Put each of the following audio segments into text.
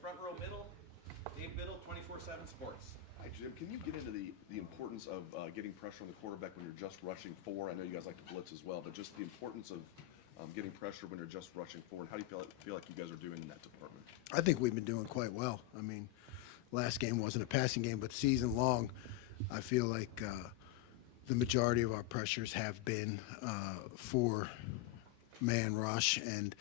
front row middle, Dave Biddle, 24/7 Sports. Hi, Jim. Can you get into the importance of getting pressure on the quarterback when you're just rushing four? I know you guys like to blitz as well, but just the importance of getting pressure when you're just rushing four, and how do you feel like you guys are doing in that department? I think we've been doing quite well. I mean, last game wasn't a passing game, but season long, I feel like the majority of our pressures have been for man rush, and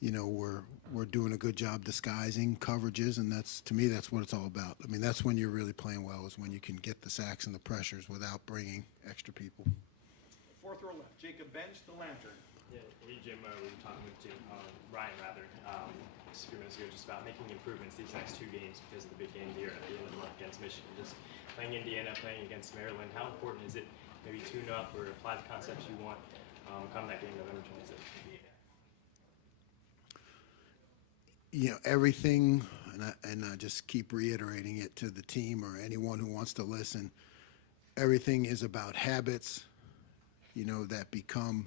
we're doing a good job disguising coverages, and to me that's what it's all about. I mean, that's when you're really playing well, is when you can get the sacks and the pressures without bringing extra people. Fourth row left, Jacob Bench, the Lantern. Yeah, hey Jim, we were talking with Ryan just a few minutes ago, just about making improvements these next two games because of the big game here at the end of the month against Michigan. Just playing Indiana, playing against Maryland. How important is it maybe tune up or apply the concepts you want come that game November 26th? Everything, and I just keep reiterating it to the team or anyone who wants to listen, everything is about habits, that become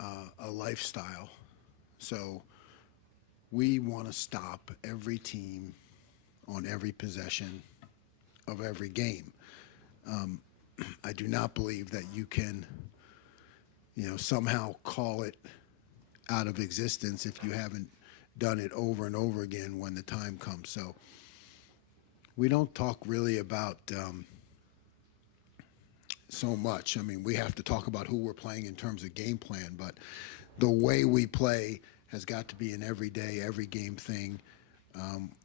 a lifestyle. So we want to stop every team on every possession of every game. I do not believe that you can, somehow call it out of existence if you haven't done it over and over again when the time comes. So we don't talk really about so much. I mean, we have to talk about who we're playing in terms of game plan, but the way we play has got to be an everyday, every game thing,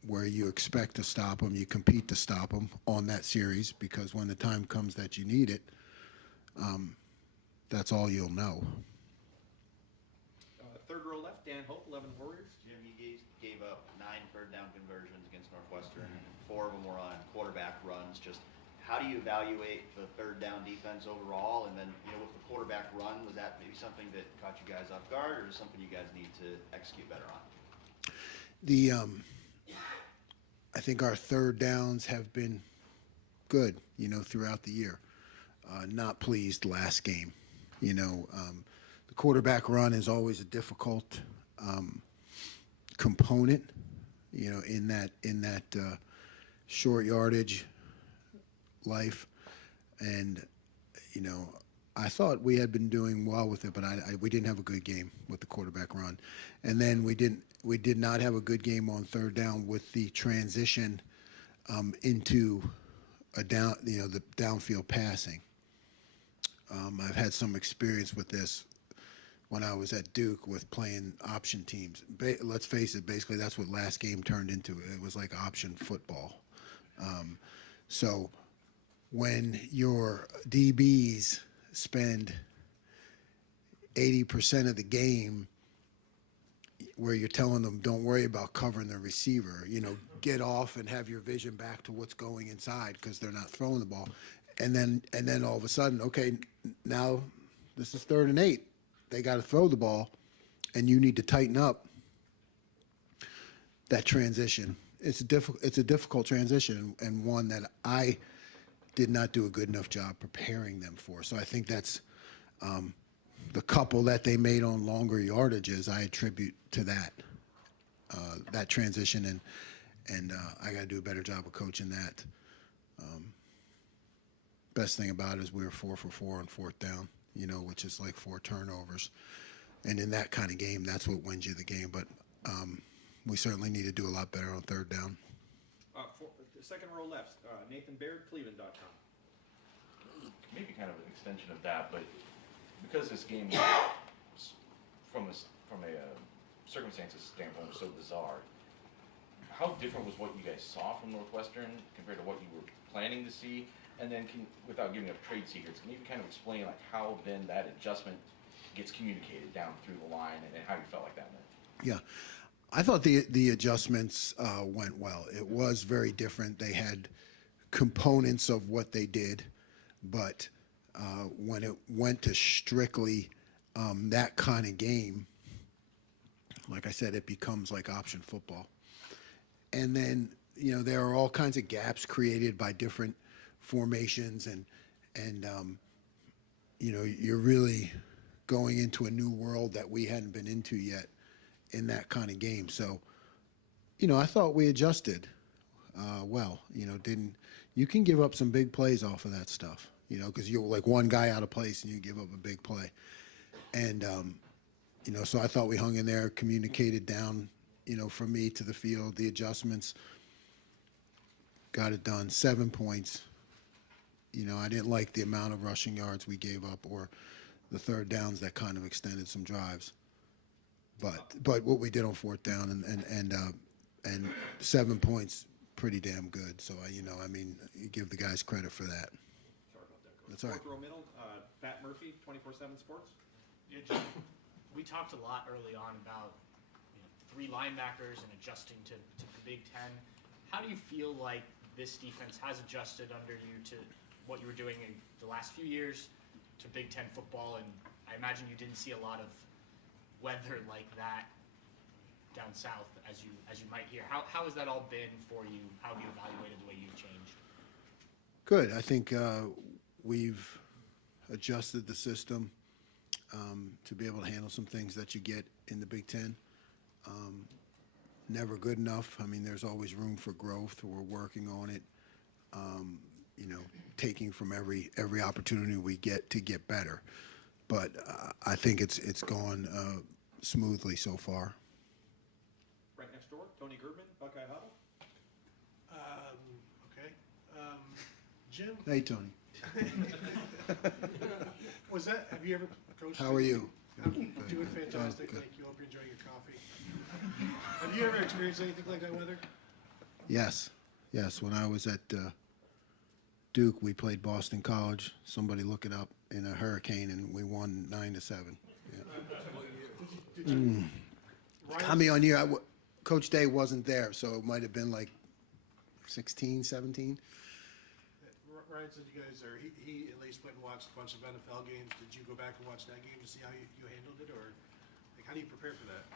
where you expect to stop them, you compete to stop them on that series, because when the time comes that you need it, that's all you'll know. Third row left, Dan Hope, 11 Warriors. Jim, you gave up 9 third down conversions against Northwestern, and 4 of them were on quarterback runs. Just how do you evaluate the third down defense overall? And then, with the quarterback run, was that maybe something that caught you guys off guard, or is something you guys need to execute better on? I think our third downs have been good, throughout the year. Not pleased last game. The quarterback run is always a difficult component, in that short yardage life, and I thought we had been doing well with it, but we didn't have a good game with the quarterback run, and then we did not have a good game on third down with the transition into the downfield passing. I've had some experience with this when I was at Duke with playing option teams. Let's face it, basically that's what last game turned into. It was like option football. So when your DBs spend 80% of the game where you're telling them don't worry about covering the receiver, get off and have your vision back to what's going inside because they're not throwing the ball. And then all of a sudden, okay, now this is 3rd and 8. They got to throw the ball, and you need to tighten up that transition. It's a difficult transition, and one that I did not do a good enough job preparing them for. So I think that's the couple that they made on longer yardages, I attribute to that transition, and I got to do a better job of coaching that. Best thing about it is we were 4 for 4 on 4th down, which is like 4 turnovers. And in that kind of game, that's what wins you the game. But we certainly need to do a lot better on 3rd down. The second row left, Nathan Baird, Cleveland.com. Maybe kind of an extension of that, but because this game was, from a circumstances standpoint, was so bizarre, how different was what you guys saw from Northwestern compared to what you were planning to see? And then, without giving up trade secrets, can you kind of explain how then that adjustment gets communicated down through the line and how you felt like that went? Yeah, I thought the adjustments went well. It was very different. They had components of what they did, but when it went to strictly that kind of game, like I said, it becomes like option football. And then, there are all kinds of gaps created by different formations, and you're really going into a new world that we hadn't been into yet in that kind of game. So, I thought we adjusted well. You can give up some big plays off of that stuff, because you're like one guy out of place and you give up a big play. And, so I thought we hung in there, communicated down, from me to the field, the adjustments, got it done, 7 points. I didn't like the amount of rushing yards we gave up or the third downs that kind of extended some drives. But what we did on fourth down and 7 points, pretty damn good. So, you give the guys credit for that. Sorry about that, Coach. That's all right. Fourth row middle, Pat Murphy, 24/7 Sports. Yeah, Jim, we talked a lot early on about three linebackers and adjusting to the Big Ten. How do you feel like this defense has adjusted under you to what you were doing in the last few years to Big Ten football? And I imagine you didn't see a lot of weather like that down south as you might hear. How has that all been for you? How have you evaluated the way you've changed? Good. I think we've adjusted the system to be able to handle some things that you get in the Big Ten. Never good enough. There's always room for growth. We're working on it. Taking from every opportunity we get to get better. But I think it's gone smoothly so far. Right next door, Tony Girdman, Buckeye Huddle. Okay. Jim, Hey, Tony. have you ever coached? How are you? I'm doing fantastic. Good. Thank you. Hope you're enjoying your coffee. Have you ever experienced anything like that weather? Yes. When I was at Duke, we played Boston College. Somebody look it up in a hurricane, and we won 9-7. Did you? How many on year? Coach Day wasn't there, so it might have been like 16, 17. Ryan said you guys are. He at least went and watched a bunch of NFL games. Did you go back and watch that game to see how you handled it, or how do you prepare for that?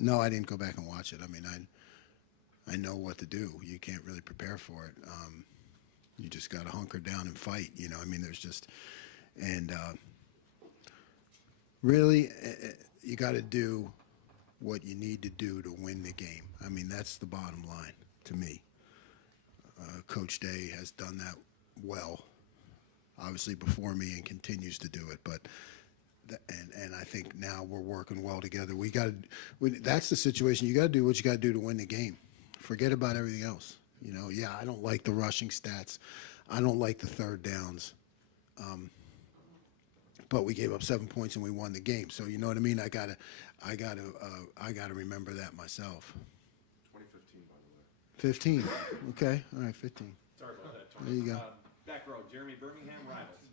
No, I didn't go back and watch it. I know what to do. You can't really prepare for it. You just got to hunker down and fight. There's just, and really, you got to do what you need to do to win the game. That's the bottom line to me. Coach Day has done that well, obviously before me, and continues to do it. But and I think now we're working well together. That's the situation. You got to do what you got to do to win the game. Forget about everything else. I don't like the rushing stats. I don't like the third downs. But we gave up 7 points and we won the game. So you know what I mean? I gotta remember that myself. 2015, by the way. 15. Okay. All right. 15. Sorry about that, Tony. There you go. Back row, Jeremy Birmingham, Rivals.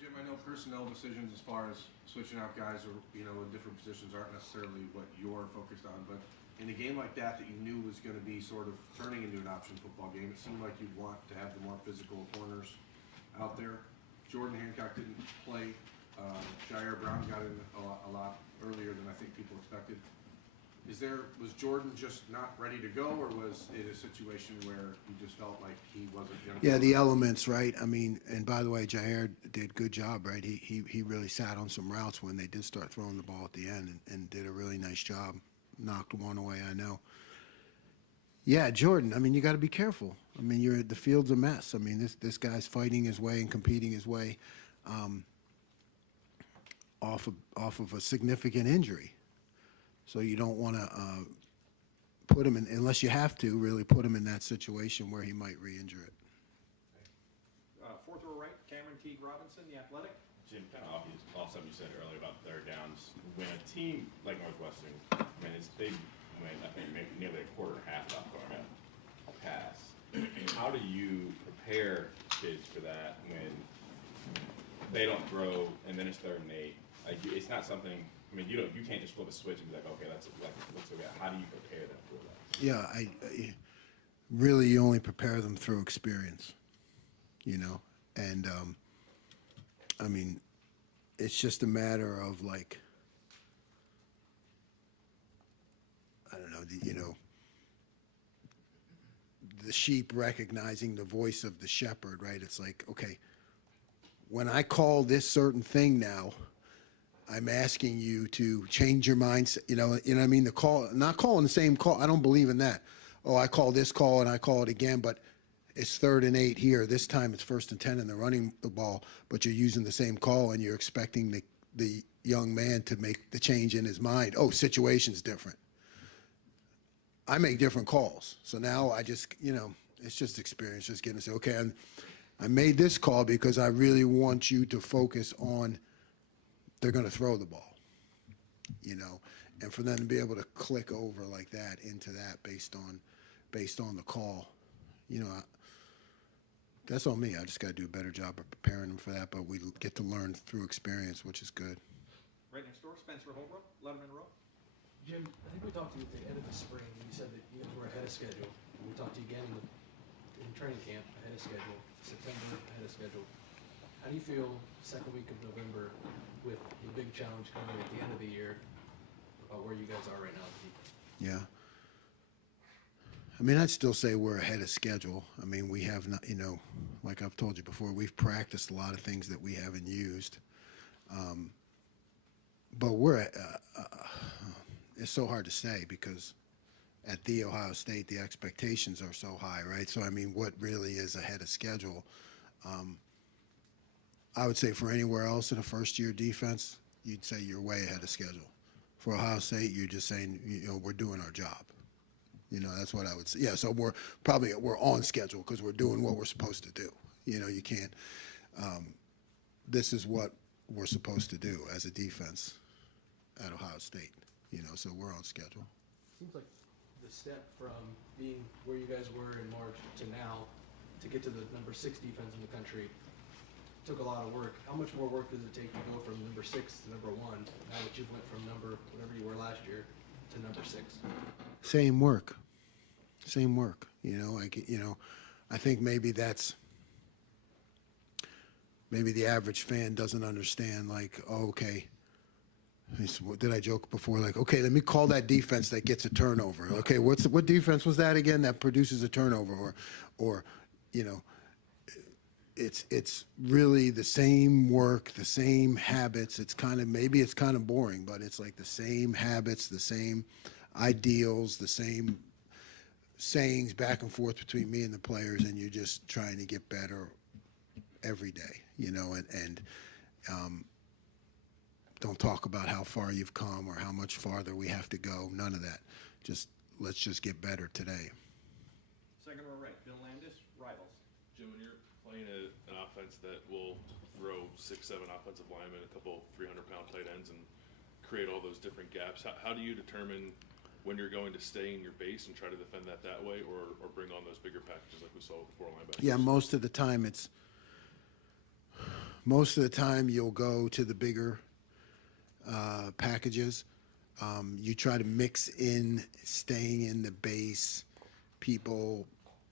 Jim, I know personnel decisions as far as switching out guys or in different positions aren't necessarily what you're focused on, but in a game like that you knew was going to be sort of turning into an option football game, it seemed like you'd want to have the more physical corners out there. Jordan Hancock didn't play. Jair Brown got in a lot earlier than I think people expected. Was Jordan just not ready to go, or was it a situation where you just felt like he wasn't going to? Yeah, the elements, right? And by the way, Jair did a good job, right? He really sat on some routes when they did start throwing the ball at the end and did a really nice job. Knocked one away, I know. Yeah, Jordan, you got to be careful. The field's a mess. This guy's fighting his way and competing his way off of a significant injury. So you don't want to put him in, unless you have to, really put him in that situation where he might re-injure it. Fourth row right, Cameron Teague Robinson, The Athletic. Jim, kind of obvious, off something you said earlier about third downs. When a team like Northwestern, it's big when I think maybe nearly a quarter and a half left going a pass. How do you prepare kids for that when they don't throw and then it's 3rd and 8? It's not something. You can't just flip a switch and be like, okay, let's go. How do you prepare them for that? Yeah, really you only prepare them through experience, and it's just a matter of like, I don't know, the sheep recognizing the voice of the shepherd, right? It's like, okay, when I call this certain thing now, I'm asking you to change your mindset. You know what I mean? The call, not calling the same call. I don't believe in that. Oh, I call this call and I call it again, but it's 3rd and 8 here. This time it's 1st and 10 and they're running the ball, but you're using the same call and you're expecting the young man to make the change in his mind. Oh, situation's different. I make different calls. So now I just, it's just experience, just getting to say, okay, I made this call because I really want you to focus on they're going to throw the ball, and for them to be able to click over like that into that based on the call, that's on me. I just got to do a better job of preparing them for that, but we get to learn through experience, which is good. Right next door, Spencer Holbrook, Letterman Row. Jim, I think we talked to you at the end of the spring. You said that you guys were ahead of schedule. And we talked to you again in training camp, ahead of schedule. September, ahead of schedule. How do you feel second week of November with the big challenge coming at the end of the year about where you guys are right now? Yeah. I mean, I'd still say we're ahead of schedule. I mean, we have not, like I've told you before, we've practiced a lot of things that we haven't used. But it's so hard to say because at the Ohio State, the expectations are so high, right? So, I mean, what really is ahead of schedule? I would say for anywhere else in a first-year defense, you'd say you're way ahead of schedule. For Ohio State, you're just saying, we're doing our job. That's what I would say. Yeah, so we're on schedule because we're doing what we're supposed to do. You can't. This is what we're supposed to do as a defense at Ohio State. So we're on schedule. Seems like the step from being where you guys were in March to now to get to the number 6 defense in the country took a lot of work. How much more work does it take to go from number 6 to number 1 now that you've went from number whatever you were last year to number 6? Same work. I think maybe maybe the average fan doesn't understand, like, oh, okay, did I joke before? Like, okay, let me call that defense that gets a turnover. Okay, what defense was that again that produces a turnover? Or it's really the same work, the same habits. Maybe it's kind of boring, but it's like the same habits, the same ideals, the same sayings back and forth between me and the players, and you're just trying to get better every day, and don't talk about how far you've come or how much farther we have to go. None of that. Let's just get better today. Second row right, Bill Landis, Rivals. Jim, when you're playing an offense that will throw 6-7 offensive linemen, a couple 300-pound tight ends, and create all those different gaps, how do you determine when you're going to stay in your base and try to defend that way, or bring on those bigger packages like we saw with 4 linebackers? Yeah, most of the time you'll go to the bigger packages. You try to mix in staying in the base people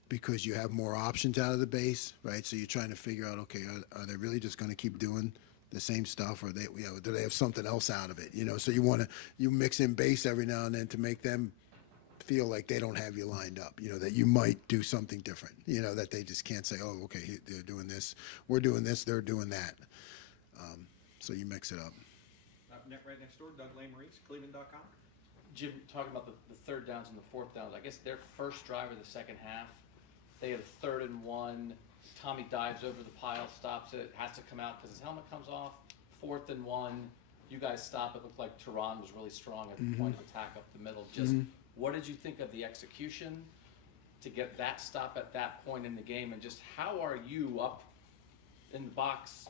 because you have more options out of the base, right? So you're trying to figure out, okay, are they really just going to keep doing the same stuff, or do they have something else out of it? So you mix in base every now and then to make them feel like they don't have you lined up. That you might do something different. That they just can't say, oh, okay, they're doing this, we're doing this, they're doing that. So you mix it up. Right next door, Doug Lesmerises, Cleveland.com. Jim, talking about the third downs and the fourth downs, I guess their first drive of the second half, they had a 3rd and 1. Tommy dives over the pile, stops it, has to come out because his helmet comes off. 4th and 1, you guys stop. It looked like Tehran was really strong at the point of attack up the middle. Just what did you think of the execution to get that stop at that point in the game, and just how are you up in the box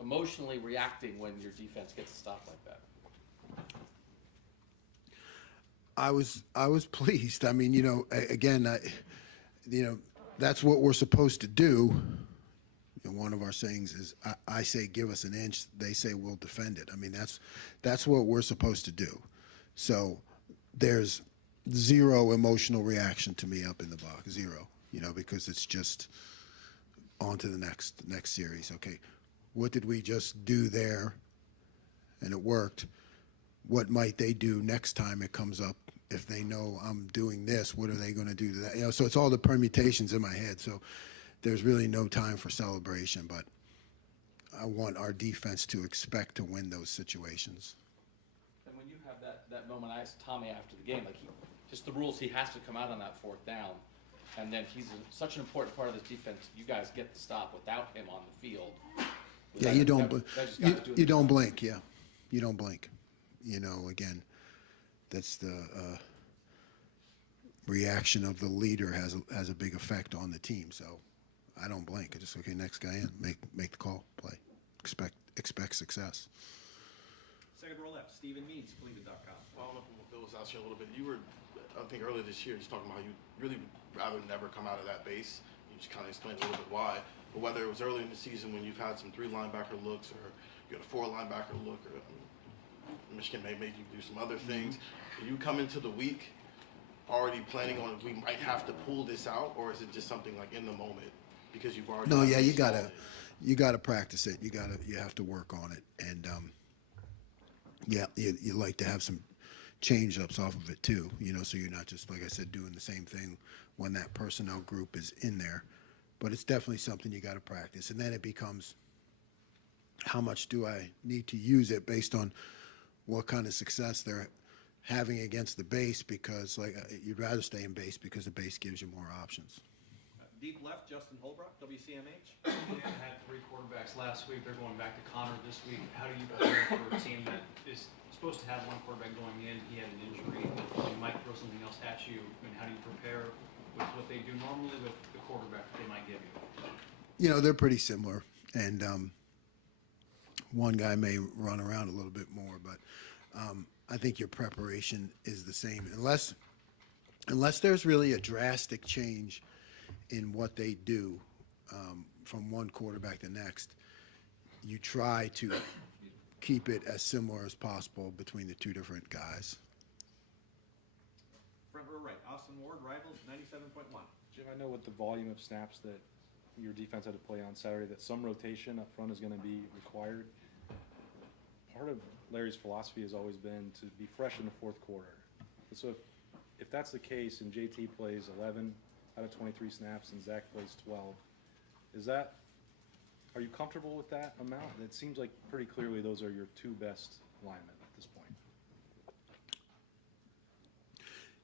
emotionally reacting when your defense gets a stop like that? I was pleased. I mean, again, that's what we're supposed to do. One of our sayings is, I say, give us an inch. They say, we'll defend it. I mean, that's what we're supposed to do. So there's zero emotional reaction to me up in the box, zero, because it's just on to the next series. Okay, what did we just do there? And it worked. What might they do next time it comes up? If they know I'm doing this, what are they going to do to that? So it's all the permutations in my head. So there's really no time for celebration. But I want our defense to expect to win those situations. And when you have that moment, I asked Tommy after the game, like just the rules, he has to come out on that fourth down. And then he's such an important part of this defense. You guys get the stop without him on the field. Yeah, you don't blink. Yeah, you don't blink. You know, again, that's the reaction of the leader has a big effect on the team. So I don't blink. I just, okay, next guy in, make the call, play, expect success. Second row left, Stephen Means, Cleveland.com. Following up on what Bill was asking a little bit, you were, I think earlier this year, just talking about how you really would rather never come out of that base. You just kind of explained a little bit why. But whether it was early in the season when you've had some 3 linebacker looks, or you had a 4 linebacker look, or Michigan may make you do some other things, you come into the week already planning on, we might have to pull this out, or is it just something like in the moment because you've already? No, yeah, you gotta practice it. You have to work on it, and yeah, you like to have some change ups off of it too. You know, so you're not just, like I said, doing the same thing when that personnel group is in there. But it's definitely something you got to practice, and then it becomes, how much do I need to use it based on what kind of success they're having against the base, because like you'd rather stay in base because the base gives you more options. Deep left, Justin Holbrook, WCMH. Indiana had 3 quarterbacks last week. They're going back to Connor this week. How do you prepare for a team that is supposed to have 1 quarterback going in? He had an injury. They might throw something else at you. I mean, how do you prepare with what they do normally with the quarterback that they might give you? You know, they're pretty similar, and one guy may run around a little bit more, but I think your preparation is the same, unless there's really a drastic change in what they do from one quarterback to the next. You try to keep it as similar as possible between the 2 different guys. Front row right, Austin Ward, Rivals, 97.1. Jim, I know with the volume of snaps that your defense had to play on Saturday, that some rotation up front is going to be required. Part of Larry's philosophy has always been to be fresh in the 4th quarter. So if that's the case and JT plays 11 out of 23 snaps and Zach plays 12, are you comfortable with that amount? It seems like pretty clearly those are your 2 best linemen at this point.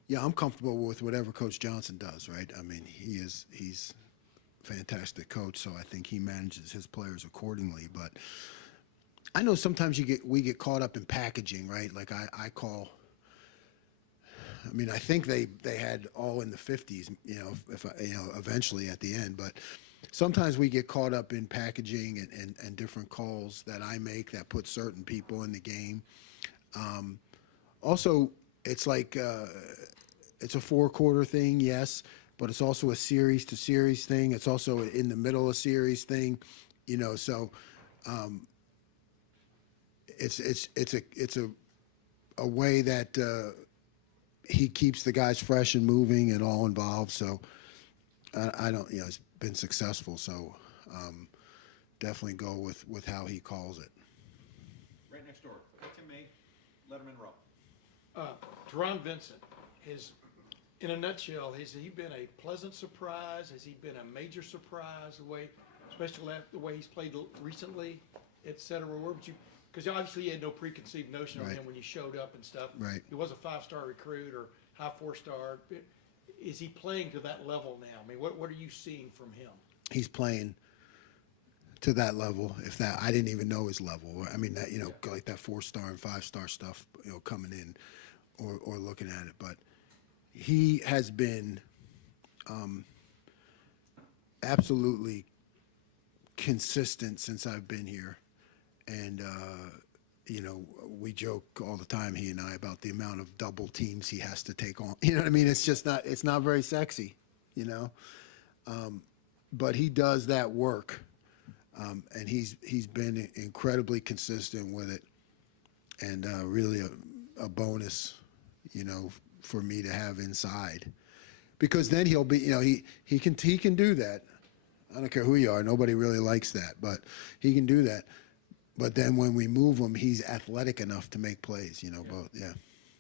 Yeah, I'm comfortable with whatever Coach Johnson does, right? I mean, he's a fantastic coach, so I think he manages his players accordingly. But I know sometimes we get caught up in packaging, right? Like I think they had all in the 50s, eventually at the end. But sometimes we get caught up in packaging and different calls that I make that put certain people in the game. Also, it's like it's a 4-quarter thing, yes, but it's also a series to series thing. It's also in the middle of series thing, so. It's a way that he keeps the guys fresh and moving and all involved. So I don't, it's been successful. So definitely go with how he calls it. Right next door, Tim May, Letterman Row. Teron Vincent, in a nutshell, has he been a pleasant surprise? Has he been a major surprise? Especially the way he's played recently, et cetera. Where would you? Because obviously you had no preconceived notion of him when you showed up and stuff. Right. He was a 5-star recruit or high 4-star. Is he playing to that level now? I mean, what are you seeing from him? He's playing to that level. I didn't even know his level. I mean, that like that 4-star and 5-star stuff, coming in or looking at it. But he has been absolutely consistent since I've been here. And, we joke all the time, he and I, about the amount of double teams he has to take on. You know what I mean? It's just it's not very sexy, but he does that work. And he's been incredibly consistent with it, and really a bonus, for me to have inside. Because then he'll be, he can do that. I don't care who you are. Nobody really likes that, but he can do that. But then when we move him, he's athletic enough to make plays, both, yeah.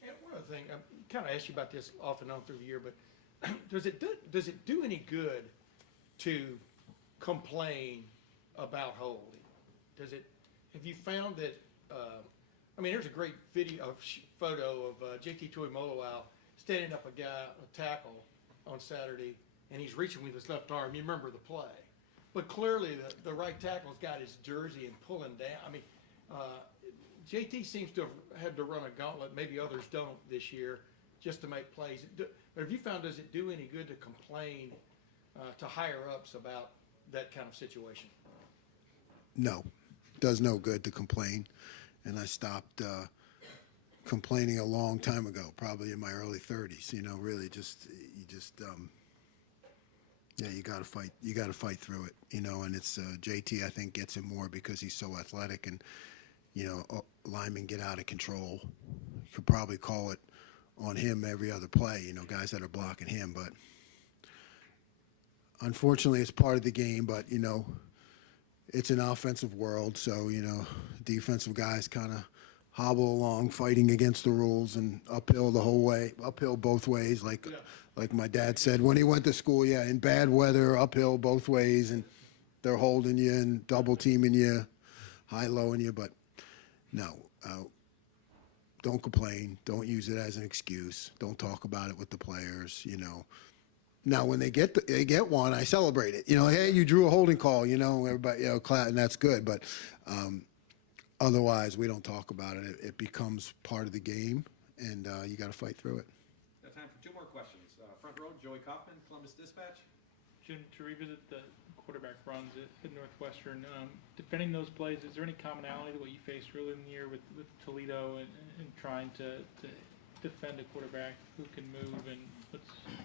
And one other thing, I kind of asked you about this off and on through the year, but does it do any good to complain about holding? have you found that, I mean, there's a great photo of JT Tuimoloau standing up a tackle on Saturday, and he's reaching with his left arm. You remember the play. But clearly the right tackle's got his jersey and pulling down. I mean, JT seems to have had to run a gauntlet, maybe others don't this year, just to make plays. But have you found, does it do any good to complain to higher ups about that kind of situation? No, does no good to complain, and I stopped complaining a long time ago, probably in my early 30s. You know, really, yeah, you got to fight. You got to fight through it. You know, and it's JT. I think gets it more because he's so athletic, and you know, linemen get out of control. You could probably call it on him every other play. You know, guys that are blocking him, but unfortunately, it's part of the game. But you know, it's an offensive world, so you know, defensive guys kind of hobble along, fighting against the rules and uphill the whole way, uphill both ways, like my dad said when he went to school. Yeah, in bad weather, uphill both ways, and they're holding you and double teaming you, high-lowing you. But no, don't complain. Don't use it as an excuse. Don't talk about it with the players. You know. Now, when they get one, I celebrate it. You know, hey, you drew a holding call. You know, everybody, you know, and that's good. But otherwise, we don't talk about it. It becomes part of the game, and you got to fight through it. Got time for two more questions. Front row, Joey Kaufman, Columbus Dispatch. Jim, to revisit the quarterback runs at Northwestern, defending those plays, is there any commonality to what you faced earlier in the year with Toledo and trying to defend a quarterback who can move, and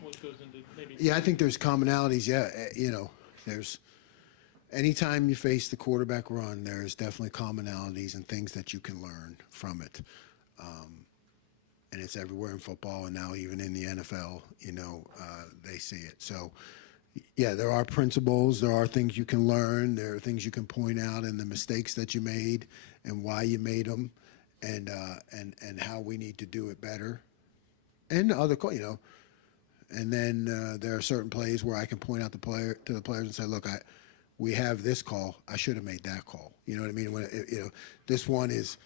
what goes into maybe? Yeah, I think there's commonalities. Yeah, you know, there's anytime you face the quarterback run, there's definitely commonalities and things that you can learn from it. And it's everywhere in football, and now even in the NFL, you know, they see it. So, yeah, there are principles. There are things you can learn. There are things you can point out, and the mistakes that you made, and why you made them, and how we need to do it better, and other, you know. And then there are certain plays where I can point out to the players and say, look, we have this call. I should have made that call. You know what I mean? When you know, this one is,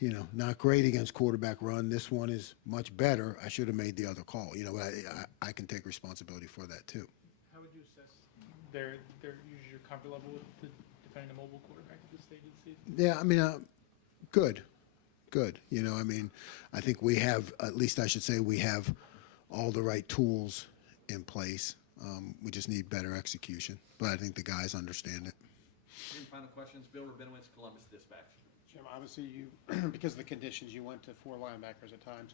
you know, not great against quarterback run. This one is much better. I should have made the other call. You know, I can take responsibility for that too. How would you assess your comfort level with defending a mobile quarterback at this stage of the season? Yeah, I mean, good. You know, I mean, I think we have, at least I should say, we have all the right tools in place. We just need better execution. But I think the guys understand it. Any final questions? Bill Rabinowitz, Columbus Dispatch. Jim, obviously you, because of the conditions, you went to 4 linebackers at times.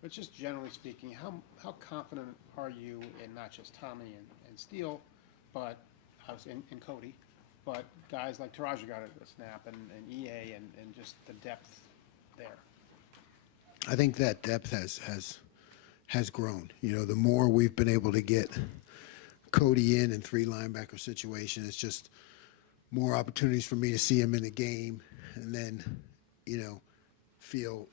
But just generally speaking, how confident are you in not just Tommy and Steele, but in Cody, but guys like Taraji got a snap and EA and just the depth there? I think that depth has grown. You know, the more we've been able to get Cody in 3 linebacker situation, it's just more opportunities for me to see him in the game, and then, you know, feel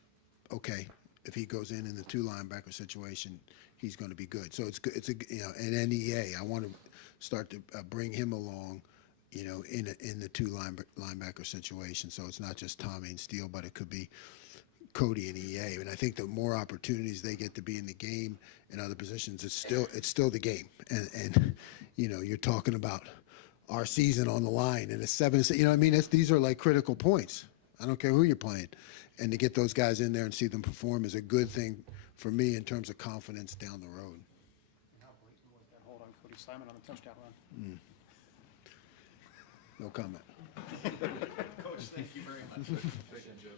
okay if he goes in the 2 linebacker situation, he's going to be good. So it's good. It's a, you know, and NEA, I want to start to bring him along, you know, in the 2 linebacker situation. So it's not just Tommy and Steele, but it could be Cody and EA. And I think the more opportunities they get to be in the game in other positions, it's still the game. And you know, you're talking about our season on the line, and it's 7, you know what I mean? These are like critical points. I don't care who you're playing. And to get those guys in there and see them perform is a good thing for me in terms of confidence down the road. And how blatant was that hold on Cody Simon on the touchdown run? No comment. Coach, thank you very much. Thank you, Joe.